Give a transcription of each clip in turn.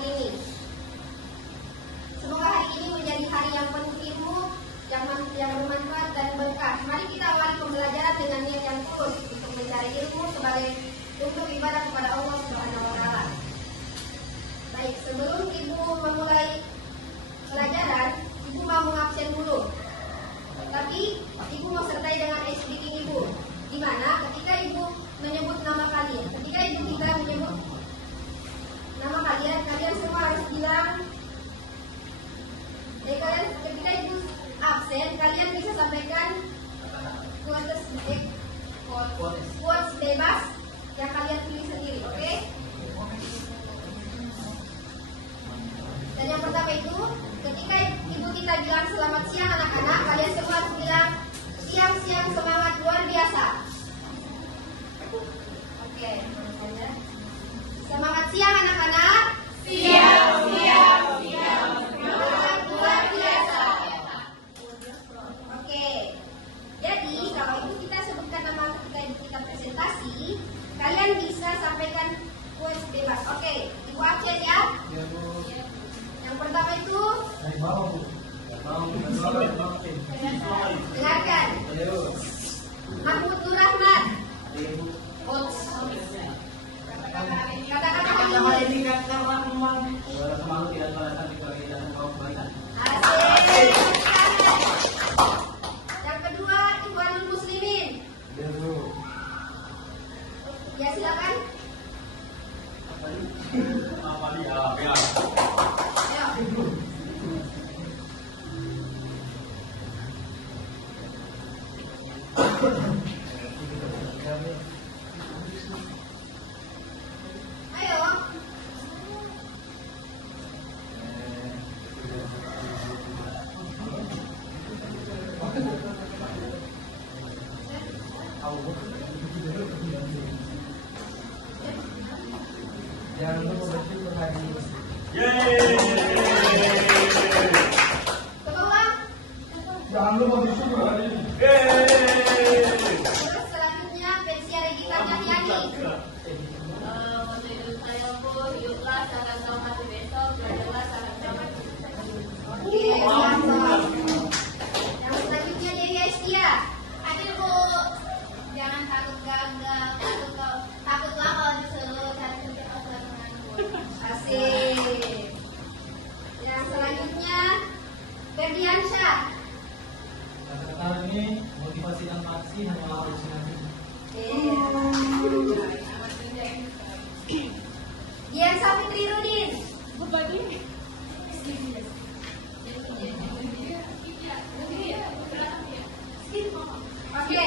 hari ini. Semoga hari ini menjadi hari yang penuh ilmu, yang bermanfaat dan berkah. Mari kita awali pembelajaran dengan niat yang tulus untuk mencari ilmu sebagai untuk ibadah kepada Allah Subhanahu wa Ta'ala. Baik, sebelum Ibu memulai pelajaran, Ibu mau mengabsen dulu. Tapi Ibu mau sertai dengan ice breaking Ibu, di mana ketika Ibu menyebut nama kalian, ketika Ibu tidak menyebut nama kalian, kalian semua harus bilang. Kalian ketika Ibu absen, kalian bisa sampaikan quotes bebas yang kalian pilih sendiri, oke? Dan yang pertama itu, ketika Ibu kita bilang selamat siang anak-anak, kalian semua harus bilang siang-siang semangat luar biasa. Oke, semangat siang anak-anak. Siang-siang semangat luar biasa. Oke, jadi kalau Ibu kita sebutkan nama ketika Ibu kita presentasi, kalian bisa sampaikan quotes bebas. Oke, Ibu absen ya. Yang pertama itu dengarkan. Mahmud Nur Rahman. Kata-kata ini. Asik. Yang kedua, Ikhwanul Muslimin. Ya, silakan. Ayo. Jangan lupa bersyukur lagi. Jangan lupa bersyukur lagi. Selanjutnya Pensia Regina Nyanyi. Hiduplah sangat selamat besok, belajarlah sangat selamat. Oke, mantap. Yang selanjutnya Dewi Estia. Hadir Bu. Jangan takut gagal, takutlah kalau disuruh cari kerja asik. Yang selanjutnya Ferdiansyah. Kata-kata ini motivasi dan aksi hanyalah halusinasi. Dian Sapitri Rudin. Oke,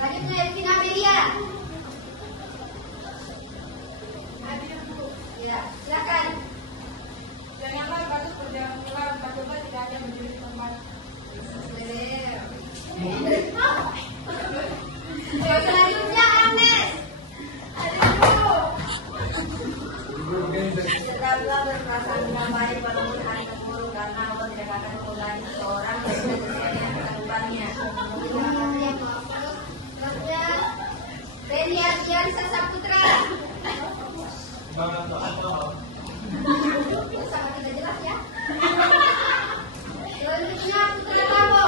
lanjutnya Elvina Melia. Ya, silakan. Janganlah batu berjalan pulang, batu tidak ada menjadi tempat. Yang selanjutnya Agnes. Tetaplah berperasaan baik walaupun hari terburuk, karena Allah tidak akan mengulangi seorang yang menyelesaikan kelakuannya. Selanjutnya Reni Ardiansa Saputra. Semangat doa. Sangat tidak jelas ya. Selanjutnya Putra Babo.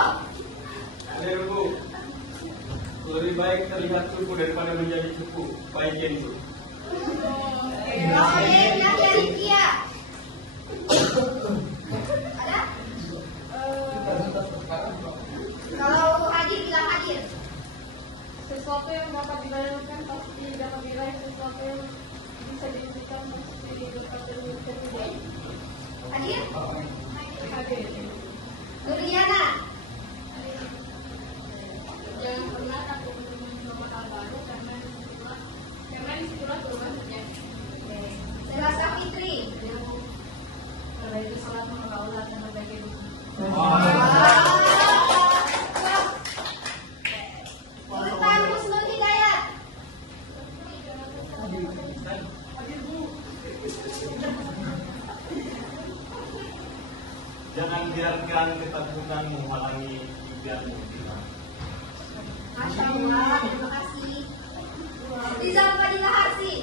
Bu, lebih baik terlihat cupu daripada menjadi cupu. Baik ya itu. Nadia Rikia. Ada? Kalau hadir bilang hadir. Sesuatu yang dapat dibayangkan pasti dapat diraih, sesuatu yang bisa diusahakan pasti dapat terwujud. Hadir? Hadir. Nuriana. Jangan pernah takut untuk mencoba hal baru karena disitulah perubahan terjadi. Selasa Fitri. Itu salat menolak dan berbagai Sultan Husnul Hidayat. Jangan biarkan ketakutan menghalangi impianmu. Masya Allah, terima kasih. Rizal Fadila Harsi.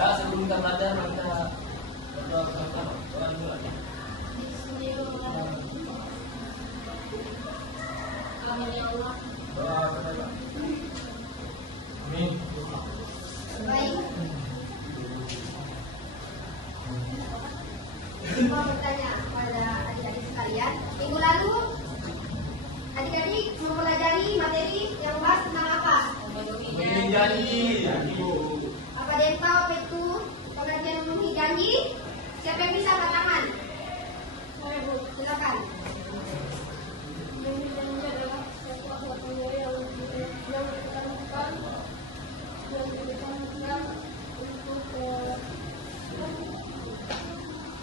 Kak, sebelum kita belajar kita berdoa bersama orang dulu. Amin ya Allah. Doa kepada. Amin. Baik. Mau bertanya kepada adik-adik sekalian, minggu lalu adik-adik mempelajari materi yang membahas tentang apa? Memenuhi janji. Apa ada yang tahu apa itu pengertian memenuhi janji? Siapa yang bisa angkat tangan? Saya Bu, Silakan. yang janji adalah sesuatu yang ditekankan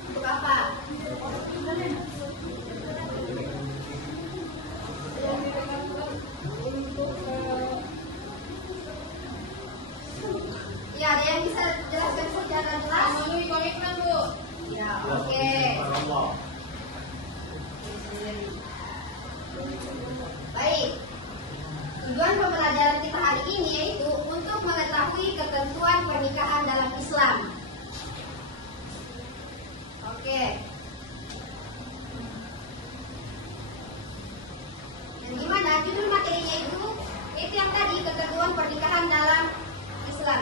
Untuk apa? Ya, ada yang bisa jelaskan secara jelas? memenuhi komitmen Bu. Ya, oke. Baik. Tujuan pembelajaran kita hari ini yaitu untuk mengetahui ketentuan pernikahan dalam Islam. Oke. Dan gimana judul materinya itu yang tadi, ketentuan pernikahan dalam Islam.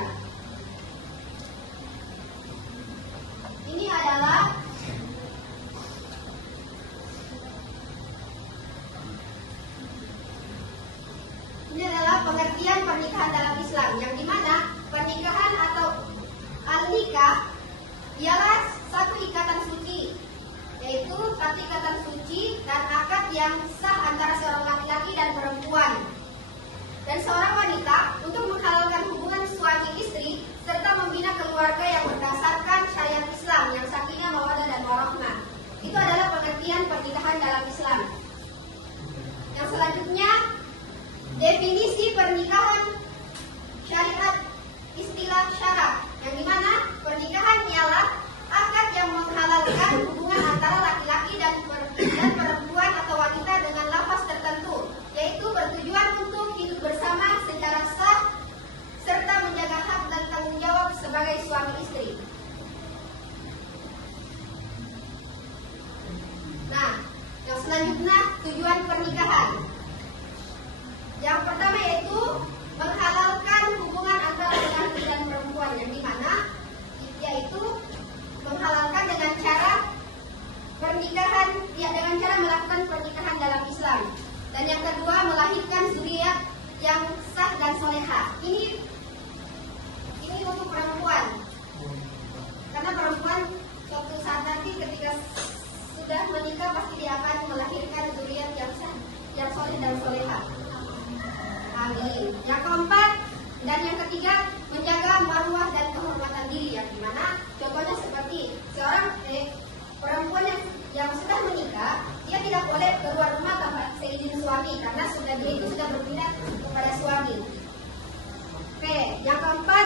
Ini adalah pengertian pernikahan dalam Islam, yang dimana pernikahan atau al-nikah ialah satu ikatan suci, yaitu satu ikatan suci dan akad yang sah antara seorang laki-laki dan perempuan, dan seorang wanita untuk menghalalkan hubungan suami istri serta membina keluarga yang berdasarkan syariat Islam yang sakinah, mawaddah dan warahmah. Itu adalah pengertian pernikahan dalam Islam. Yang selanjutnya, definisi pernikahan syariat istilah syarak, yang dimana pernikahan ialah akad yang menghalalkan hubungan antara laki-laki dan perempuan atau wanita dengan lafaz tertentu, yaitu bertujuan untuk hidup bersama secara sah serta menjaga hak dan tanggung jawab sebagai suami istri. Nah, yang selanjutnya tujuan pernikahan. Yang pertama yaitu menghalalkan hubungan antara laki-laki dan perempuan, yang dimana yaitu menghalalkan dengan cara pernikahan, ya, dengan cara melakukan pernikahan dalam Islam. Dan yang kedua, melahirkan zuriat yang sah dan soleha. Ini untuk perempuan, karena perempuan suatu saat nanti ketika sudah menikah pasti dia akan melahirkan zuriat yang sah, yang soleh dan soleha. Amin. Yang keempat dan yang ketiga, menjaga marwah dan kehormatan diri, yang dimana contohnya seperti seorang perempuan yang sudah menikah, dia tidak boleh keluar rumah tanpa seizin suami, karena dia itu sudah berpindah kepada suami. Oke, yang keempat,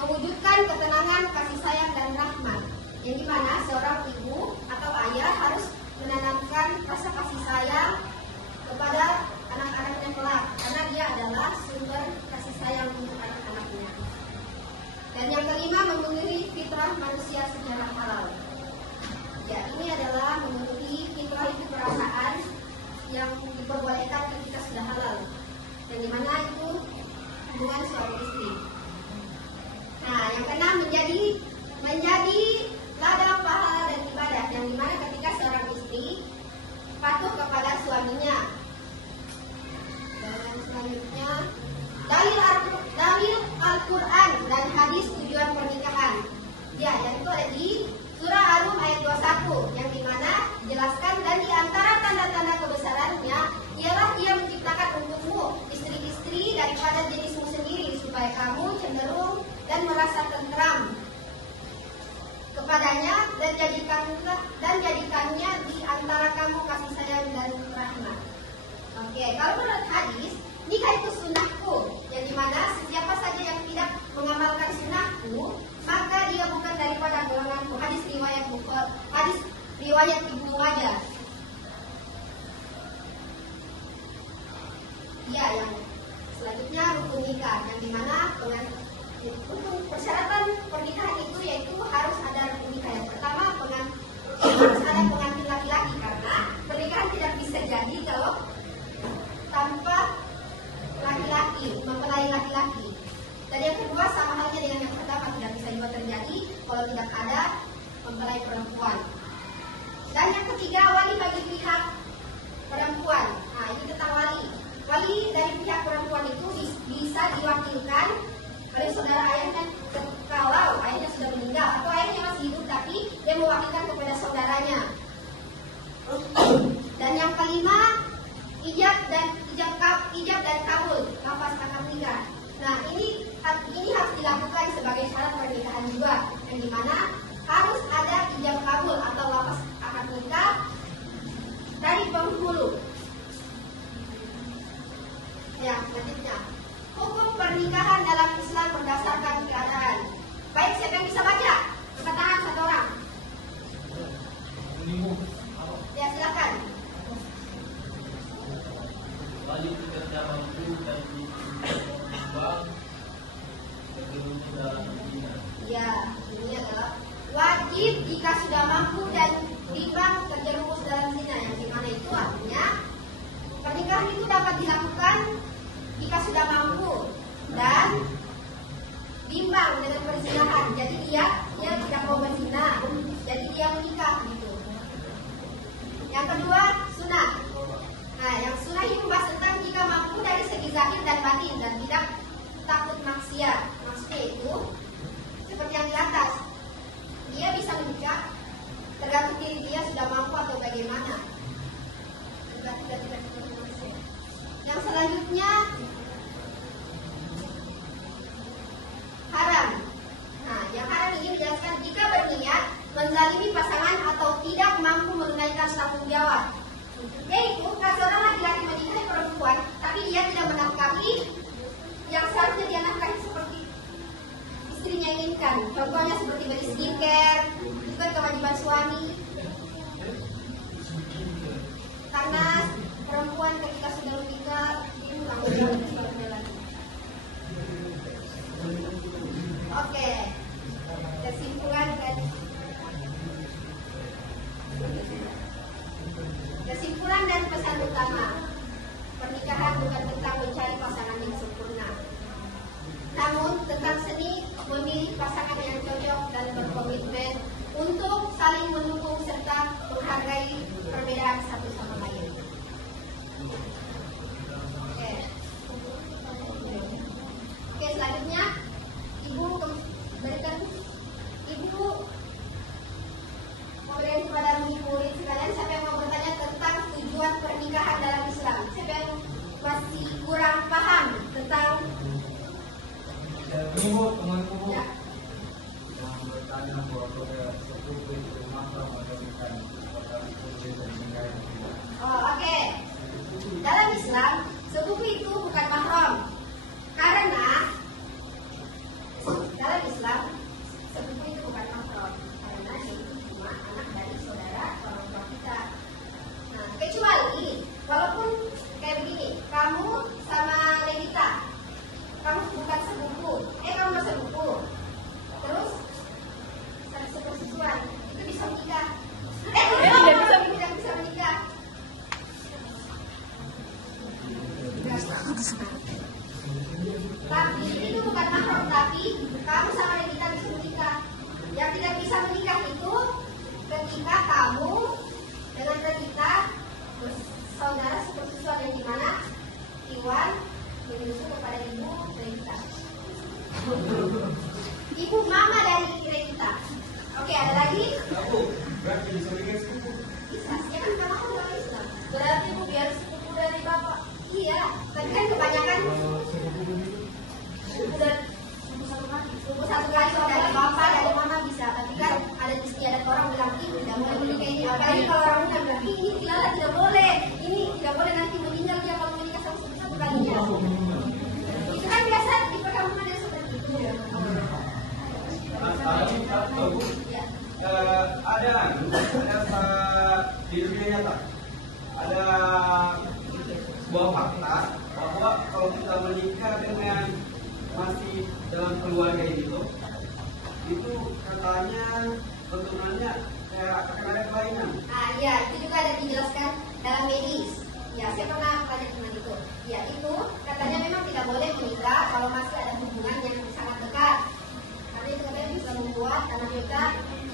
mewujudkan ketenangan, kasih sayang dan rahmat, yang dimana seorang ibu atau ayah harus menanamkan rasa kasih sayang kepada anak-anaknya kelak, karena dia adalah sumber kasih sayang untuk anak-anaknya. Dan yang kelima, memenuhi fitrah manusia secara halal. Ya, ini adalah memenuhi fitrah, itu perasaan yang diperbolehkan ketika sudah halal, dan dimana itu hubungan suami istri. Nah, yang keenam, menjadi ladang pahala dan ibadah, yang dimana ketika seorang istri patuh kepada suaminya. Dan selanjutnya, dalil Al-Quran dan hadis tujuan pernikahan. Ya, yang itu ada di Surah Ar-Rum ayat 21, yang dimana dijelaskan, dan di antara tanda-tanda kebesarannya ialah Dia menciptakan untukmu istri-istri daripada jenismu sendiri, supaya kamu cenderung dan merasa tentram kepadanya, dan jadikannya di antara kamu kasih sayang dan rahmat. Oke, kalau menurut hadis, nikah itu sunnahku, yang dimana siapa saja yang tidak mengamalkan sunnahku, maka dia bukan daripada golonganku. Hadis riwayat Ibnu Majah. Ya, yang selanjutnya rukun nikah, yang dimana Untuk persyaratan pernikahan itu yaitu harus ada nikah. Yang pertama harus ada pengantin laki-laki, karena pernikahan tidak bisa jadi kalau tanpa laki-laki, mempelai laki-laki. Dan yang kedua sama halnya dengan yang pertama, tidak bisa juga terjadi kalau tidak ada mempelai perempuan. Dan yang ketiga, wali bagi pihak perempuan. Nah, ini tentang wali. Wali dari pihak perempuan itu bisa diwakilkan oleh saudara ayahnya kalau ayahnya sudah meninggal, atau ayahnya masih hidup tapi dia mewakilkan kepada saudaranya. Dan yang kelima, ijab dan kabul, lafaz akad nikah. Nah, ini harus dilakukan sebagai syarat pernikahan juga, yang dimana harus ada ijab kabul atau lafaz akad nikah dari penghulu. Ya, selanjutnya, hukum pernikahan dalam Islam berdasarkan keadaan. Baik, siapa yang bisa baca? Angkat tangan satu orang. Ya, silakan. Wali bekerja mampu dan ditimbang sebelumnya dalam zina. Ya, ini adalah wajib jika sudah mampu dan timbang terjerumus dalam zina. Yang dimana itu artinya pernikahan itu dapat dilakukan jika sudah mampu dan bimbang dengan perzinahan. Jadi dia tidak mau berzina, jadi dia menikah gitu. Yang kedua, sunat. Nah, yang sunat ini membahas tentang jika mampu dari segi zahir dan batin dan tidak takut maksiat. Maksudnya itu seperti yang di atas, dia bisa menikah tergantung diri dia sudah mampu atau bagaimana. Tidak takut maksiat. Yang selanjutnya, haram. Nah, yang haram ini menjelaskan jika berniat menzalimi pasangan atau tidak mampu menunaikan tanggung jawab. Yaitu kalau seorang laki-laki menikahi perempuan, tapi dia tidak menafkahi yang seharusnya dia nafkahi seperti istrinya inginkan. Contohnya seperti beli skincare, itu kan kewajiban suami. Karena perempuan ketika sudah menikah itu tanggung jawab suaminya lagi. Oke, kesimpulan dan pesan utama, pernikahan bukan tentang mencari pasangan yang sempurna, namun tentang seni memilih pasangan yang cocok dan berkomitmen untuk saling mendukung serta menghargai perbedaan satu sama lain. Oke, selanjutnya Ibu memberikan kepada murid sekalian, siapa yang mau bertanya tentang tujuan pernikahan dalam Islam? Siapa yang masih kurang paham tentang temanku ya? yang bertanya bahwa sepupu itu mahram atau bukan. Oh, oke. Dalam Islam, sepupu itu bukan mahram. Karena dalam Islam, sepupu itu bukan mahram. Karena itu cuma anak dari saudara orang tua kita. Nah, kecuali walaupun kayak begini, kamu sama Levita, kamu bukan sepupu, kamu bersepupu, terus sepupuan itu bisa menikah. Tidak bisa menikah. Tapi itu bukan mahram, tapi kamu sama Levita bisa menikah. Yang tidak bisa menikah itu ketika kamu dengan Levita saudara sepersusuan, yang dimana Iwan menyusul kepada ibu Levita, ibu mama dari Levita. Oke, ada lagi? Berarti bisa dengan sepupu. Bisa, ya kan kamu orang Islam. Berarti ibu biar sepupu dari bapak. Iya, tapi kan kebanyakan sepupu satu kali dari bapak, dari mama bisa. Tapi kan ada istiadat orang bilang ini tidak boleh menikah ini. Apalagi kalau orang bilang ini tidak boleh, ini tidak boleh, nanti meninggal dia kalau menikah sama sepupu satu kalinya. Itu kan biasa di perkampungan ada seperti itu. Ada di dunia nyata ada sebuah fakta bahwa kalau kita menikah dengan masih dalam keluarga itu katanya keturunannya kayak akan ada kelainan. Nah, ya itu juga ada dijelaskan dalam medis. Ya, saya pernah baca tentang itu. Ya, itu katanya memang tidak boleh menikah kalau masih ada hubungan yang sangat dekat. Karena itu katanya bisa membuat anak kita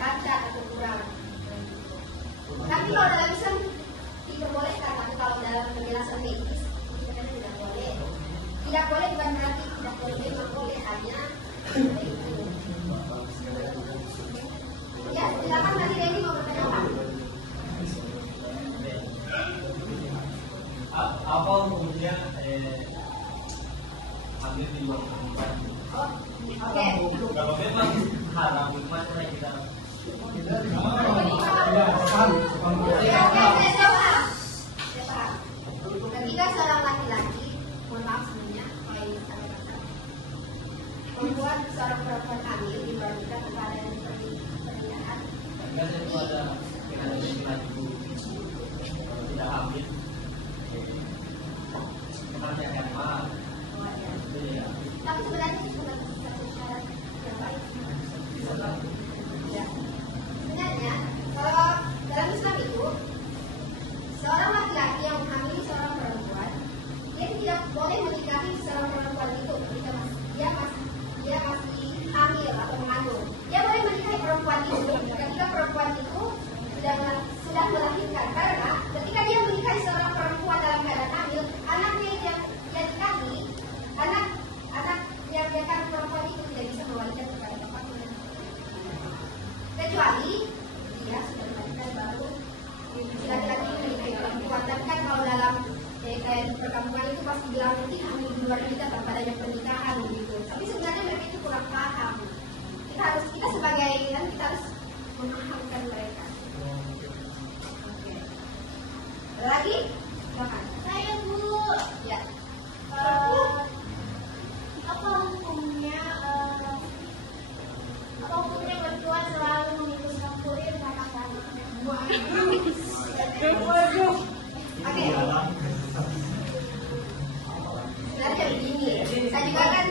cacat atau kurang. Tapi kalau dalam Islam diperbolehkan, tapi kalau dalam penjelasan medis itu katanya tidak boleh. Tidak boleh bukan berarti tidak boleh, memang boleh hanya itu. Ya, silakan tadi Denny mau bertanya apa? Apa umumnya hamil di luar pernikahan? Oh, oke. Kalau memang haram, gimana kita? Ya, oke, saya paham. Ketika seorang laki-laki, mohon maaf sebelumnya, kalau ini salah kata, membuat seorang perempuan hamil di luar nikah tanpa ada pernikahan. Biasanya itu ada laki-laki tidak hamil. Kemana yang mahal? Tapi sebenarnya itu bukan satu syarat yang baik. Ya. Sebenarnya kalau dalam Islam itu seorang laki-laki yang menghamili seorang perempuan, dia tidak boleh menikahi seorang perempuan itu ketika dia masih hamil atau mengandung. Dia boleh menikahi perempuan itu ketika perempuan itu sudah melahirkan. Karena ketika dia menikahi seorang perempuan dalam keadaan hamil, anaknya yang dia nikahi, anak yang dia kandung perempuan itu tidak bisa mewarikan kepada bapaknya. Kecuali dia sudah melahirkan baru laki-laki menikahi perempuan. Tapi kan kalau dalam kayak di perkampungan itu pasti bilang nanti hamil di luar nikah tanpa adanya pernikahan gitu. Tapi sebenarnya mereka itu kurang paham. Kita sebagai kan kita harus memahamkan mereka. Oke. Ada lagi? Silakan. Saya Bu. Ya. Apa hukumnya berdua selalu memutuskan kurir kata-kata? Oke. Sebenarnya begini, saya juga kan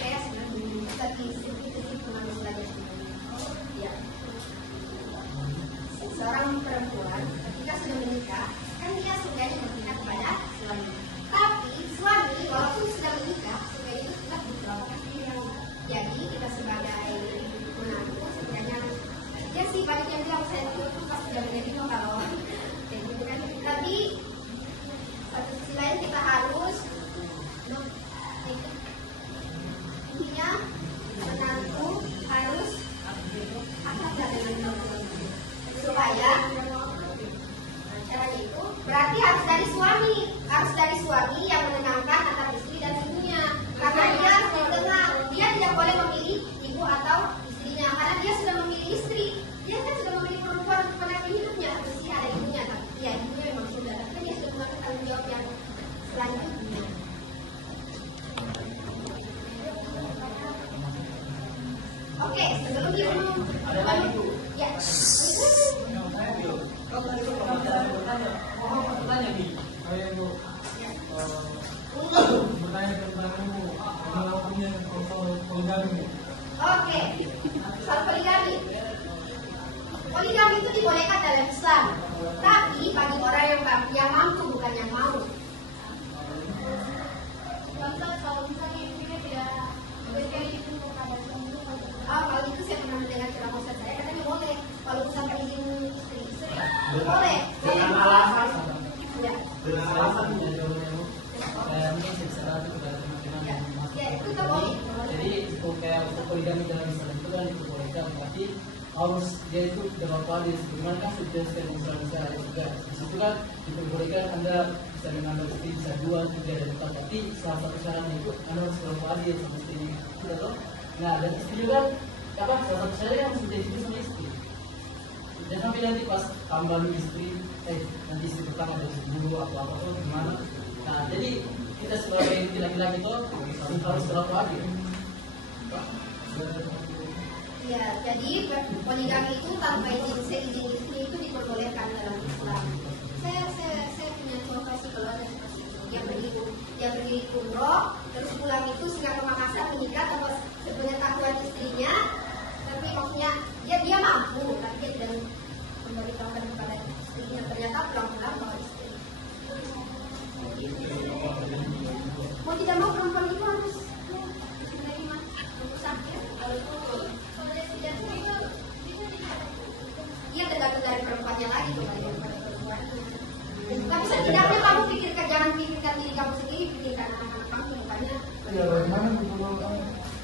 saya seperti pernah belajar ya. Seorang perempuan ketika sudah menikah, kan dia sudah berpihak kepada suami. Tapi suami walaupun sudah menikah, sudah itu tetap diperlakukan. Jadi kita sebagai menantu sebenarnya ya sih banyak yang bilang saya itu pas sudah menjadi kalau kayak gitu kan. Tapi satu sisi lain kita harus intinya menantu harus akrab dengan supaya caranya itu berarti harus dari suami yang menenangkan antara istri dan ibunya, karena dia harus ditenang. Dia tidak boleh memilih ibu atau istrinya karena dia sudah memilih istri. Dia kan sudah memilih perempuan untuk menemani hidupnya, mesti ada ibunya. Tapi ya ibunya memang sudah, tapi dia sudah mengambil tanggung jawab yang selanjutnya. Oke, sebelum dia Ada lagi Bu? ya. Bertanya nih, saya itu bertanya tentang bagaimana hukumnya poligami. Oke, soal poligami. Poligami itu dibolehkan dalam Islam, tapi bagi orang yang mampu bukan yang mau. Contoh kalau misalnya istrinya tidak memberikan itu kepada suami. Kalau itu saya pernah mendengar ceramah Ustaz saya katanya boleh. Kalau misalkan izin istri boleh. Dengan alasan Ya. dengan alasan Kayaknya secara itu sudah kemungkinan Ya, masuk. ya itu kan boleh. Jadi kayak untuk poligami dalam Islam itu kan diperbolehkan, tapi harus dia itu berapa adil. Gimana kan sudah misalnya ada juga di situ kan diperbolehkan Anda bisa mengambil istri bisa 2, 3 dan 4, tapi salah satu syaratnya itu Anda harus berapa adil sama istrinya, sudah toh. Nah dan istri juga apa salah satu syaratnya harus menjadi istri sama istri. Jangan sampai nanti pas tambah istri, nanti istri pertama dari dulu apa tuh gimana. Nah jadi kita sebagai laki-laki itu harus berapa adil. Ya, jadi poligami itu tanpa seizin istri itu diperbolehkan dalam Islam. Saya punya contoh sih kalau ada seperti itu. Yang pergi umroh, terus pulang itu Singapura Makassar menikah tanpa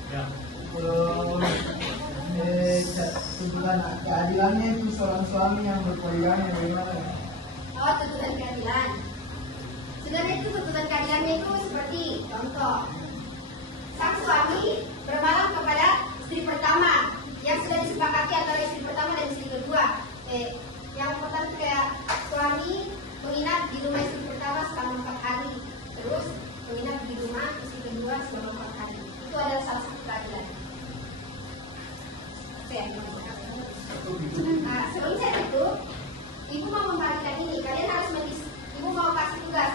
Ya. Tuntutan keadilannya itu seorang suami yang berpoligami bagaimana? Oh, tuntutan keadilan. Sebenarnya itu tuntutan keadilannya itu seperti contoh, sang suami bermalam kepada istri pertama yang sudah disepakati antara istri pertama dan istri kedua. Yang pertama itu kayak suami menginap di rumah istri pertama selama 4 hari, terus menginap di rumah istri kedua selama 4 hari. Itu adalah salah satu keadilan. Nah, sebelum saya tutup, ibu mau membagikan ini. Kalian harus ibu mau kasih tugas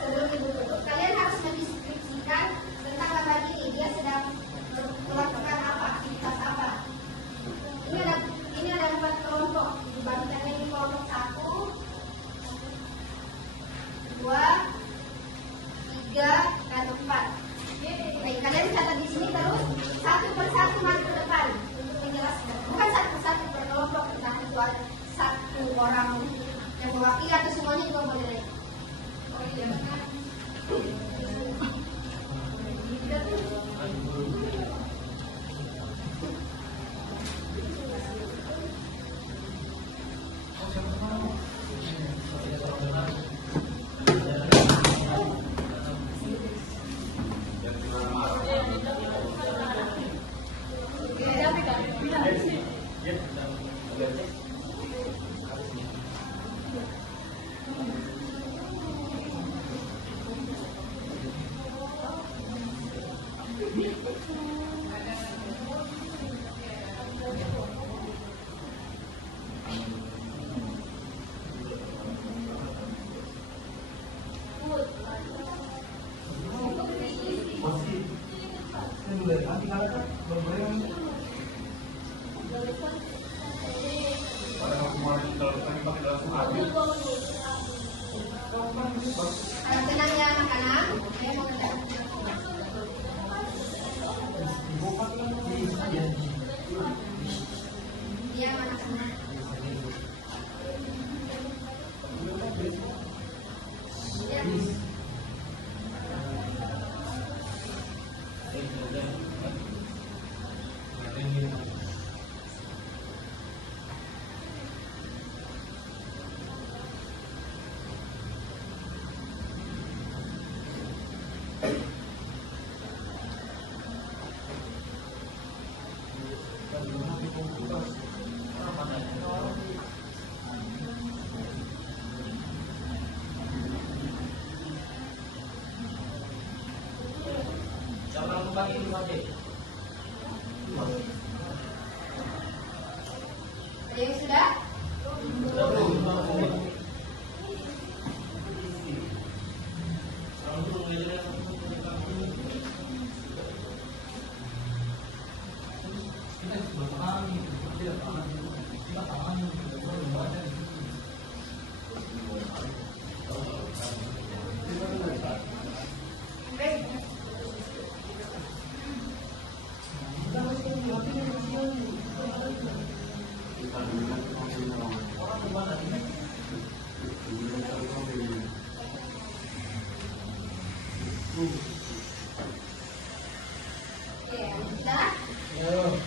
sebelum ibu tutup. Kalian harus mendeskripsikan tentang gambar ini. Dia sedang melakukan apa, aktivitas apa. Ini ada 4 kelompok. Dibagikan ini kelompok 1, 2, 3, dan 4. Baik, kalian catat di sini terus satu persatu maju ke depan untuk menjelaskan. Bukan satu persatu per kelompok, tetapi itu ada 1 orang yang mewakili atau semuanya juga boleh. Oh iya. Tenang ya anak-anak. Saya mau dia anak-anak. Ada yang sudah?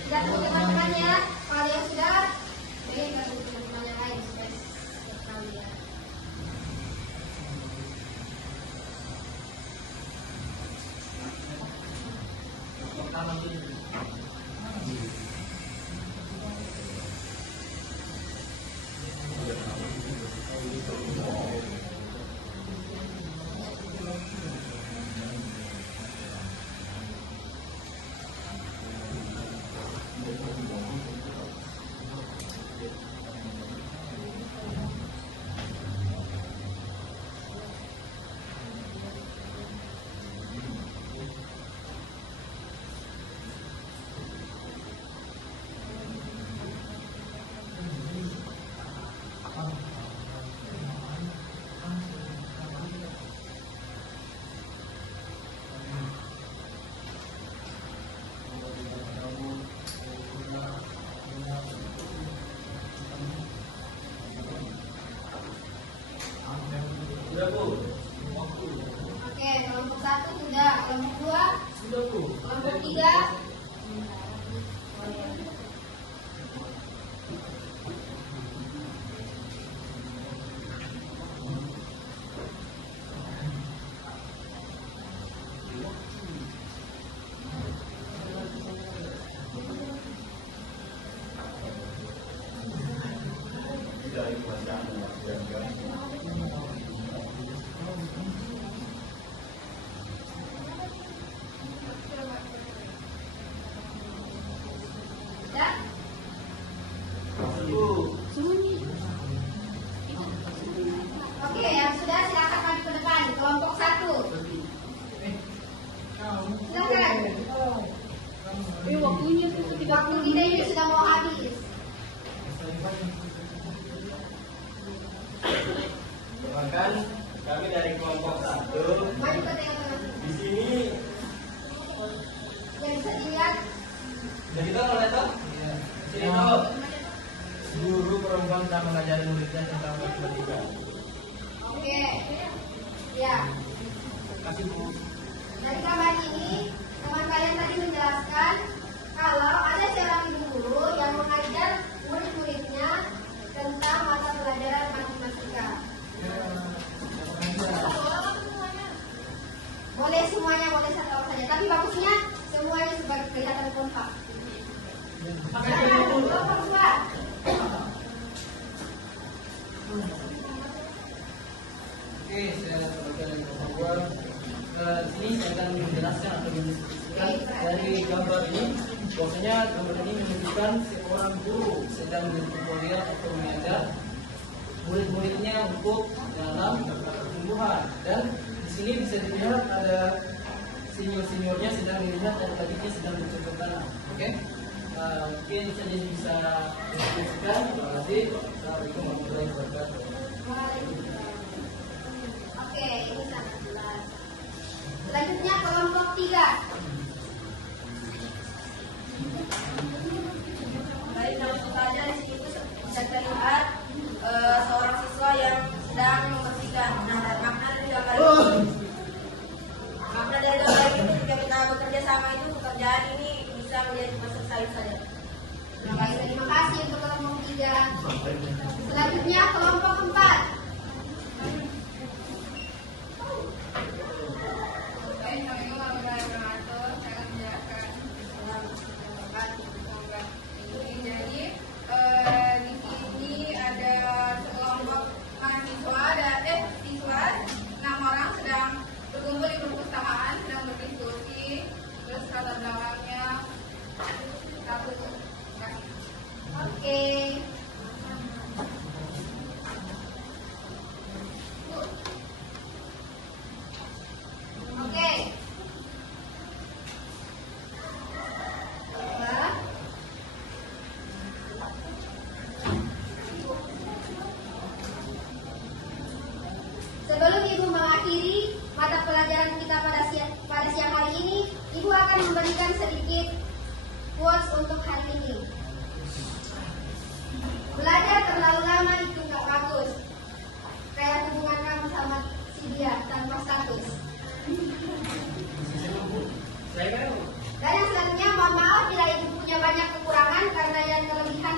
Sudah teman-teman ya. Kalau yang sudah, ini kasih teman-teman yang lain supaya tahu ya. Tapi waktunya sudah 30 Waktu kita ini menit. sudah mau habis. Bahkan kami dari kelompok 1 Maju ke tengah-tengah. di sini Yang bisa dilihat, dan kita mulai tahu Ya. sini tahu guru perempuan sedang mengajari muridnya tentang matematika. oke. Ya, Kasih bu. dari gambar ini teman kalian tadi menjelaskan kalau ada seorang ibu guru yang mengajar murid-muridnya tentang mata pelajaran matematika. Boleh semuanya, boleh satu orang saja, tapi bagusnya semuanya sebagai kelihatan kompak. Silakan, Bapak Buat. Oke, saya baca dari bahwa sini saya akan menjelaskan atau mendiskusikan dari gambar ini. Bahwasanya gambar ini menunjukkan seorang guru sedang bertutorial atau mengajar murid-muridnya untuk dalam pertumbuhan, dan di sini bisa dilihat ada senior-seniornya sedang melihat dan tadinya sedang bercocok tanam. Oke, mungkin saja bisa diskusikan. Terima kasih. Assalamualaikum warahmatullahi wabarakatuh. Oke, ini sangat jelas. Selanjutnya kelompok 3. Baik, dalam pertanyaan di situ bisa terlihat seorang siswa yang sedang membersihkan. Nah, makna dari gambar ini, makna dari gambar ini ketika kita bekerja sama itu pekerjaan ini bisa menjadi selesai saja. Terima kasih untuk kelompok 3. Selanjutnya kelompok 4. Assalamualaikum warahmatullahi wabarakatuh. Saya akan menjelaskan gambar ini. Jadi di sini ada sekelompok mahasiswa dan siswa 6 orang sedang berkumpul di perpustakaan, sedang berdiskusi. Terus latar belakangnya satu. Oke. Oke. Nah. Sebelum Ibu mengakhiri mata pelajaran kita pada siang hari ini, Ibu akan memberikan sedikit quotes untuk hari ini. Belajar terlalu lama itu nggak bagus. Kayak hubungan kamu sama si dia tanpa status. Dan yang selanjutnya, mohon maaf bila Ibu punya banyak kekurangan karena yang kelebihan